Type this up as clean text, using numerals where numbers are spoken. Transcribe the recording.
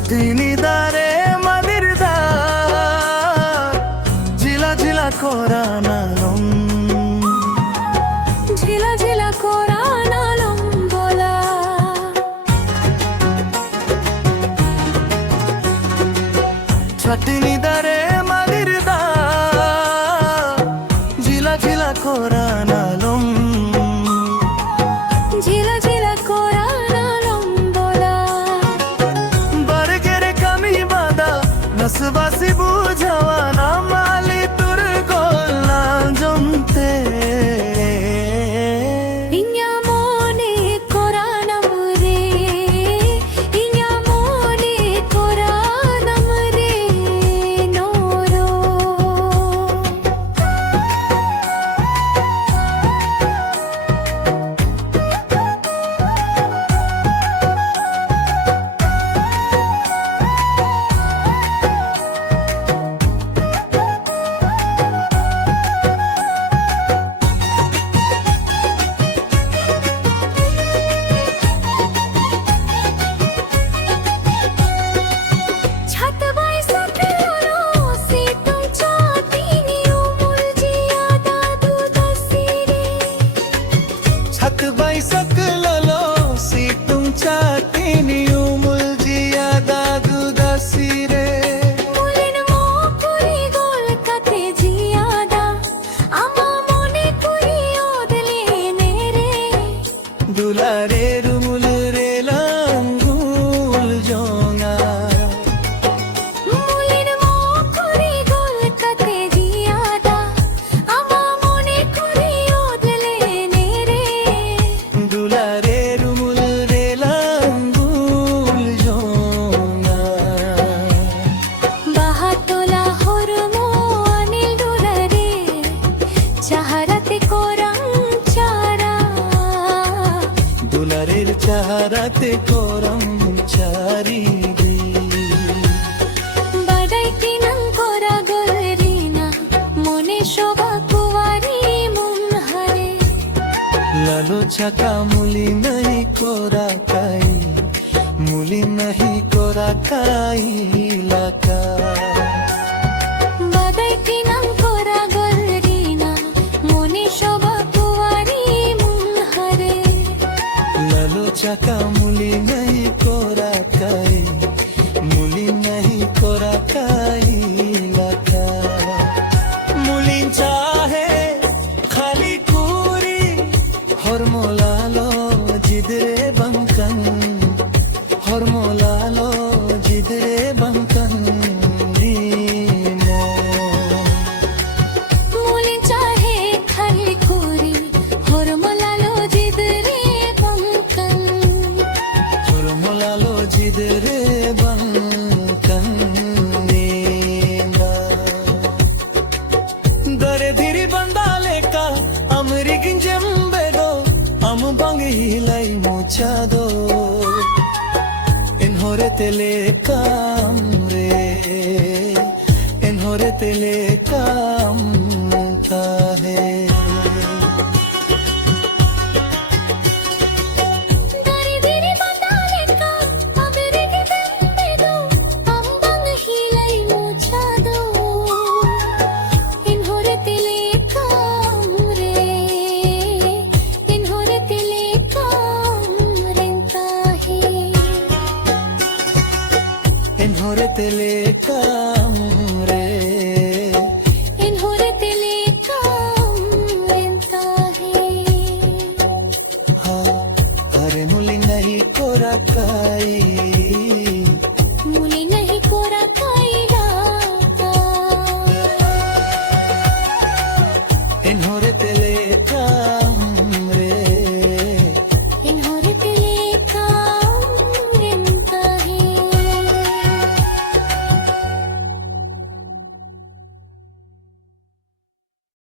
ছাতিনি দারে মাদির দা ঝিলা ঝিলা করা নালম ঝিলা ঝিলা করা নালম বলা ছাতিনি দারে মাদির দা ঝিলা ঝিলা করা নালম ঝিলা ঝিলা করা নালম বলা বর্গের কামি বাদা নসবাসি বুঝাওয়া না মালি তোর গোল না জমতে ইঞা মনে করা নাম রে ইঞা মনে করা নাম রে নোরো छत बाई सकलो से तुम चाहती नहीं उमुल जिया दादू दसीरे छत बाई सकलो सी तुम चाहती नी उमुल जिया दादू दसीरे मुलिन मोकुरी गोल कते जियादा आमा मोने कुरी ओदले नेरे दुलारे रुमुल रे लांगुल जोंगा मुलिन मोकुरी गोल कते जियादा आमा मोने कुरी ओदले नेरे दुलारे रुमुल रे लांगुल जोंगा बाहातोला हरमो अनिल दुलारे चाहराते कोरम चारा दुलारेर चाहराते कोरम चारी दी बाडाइती नंग कोरा गोलरीना मोने शोभा कुवारी मुनहरे लालो छका मुली नहीं कोरा काई मुली नहीं कोरा काई लाका बाडाइती नंग कोरा गोलरीना मोने शोभा कुवारी मुनहरे लालो छका मुली नहीं कोरा काई मुली नहीं कोरा काई लाका मुली चाहे खाली पूरी हरमोलालो जिदरे बंकन हरमोलालो जिदरे बंकन नीमो मुली चाहे खाली कोरी हरमलालो जिदरे बंकन हरमोलालो जिदरे बंकन नीमा दरे धीरी बंदाले का अमरी गिंजम्बेदो अम बंग हिलाई मुचादो इन्होरे तेले काम रे इन्होरे तेले काम का है दारी धीरे बंदाले का अमरे के दंबे दो अंबंग हिलाई मुछा दो इन्होरे तिले काम रे इन्होरे तिले काम रेंता है इन्होरे तेले काम रे इन्होरे तिले काम रेंता है हाँ अरे मुली नहीं कोरा काई मुली नहीं कोरा कायला इन्होरे तेले काम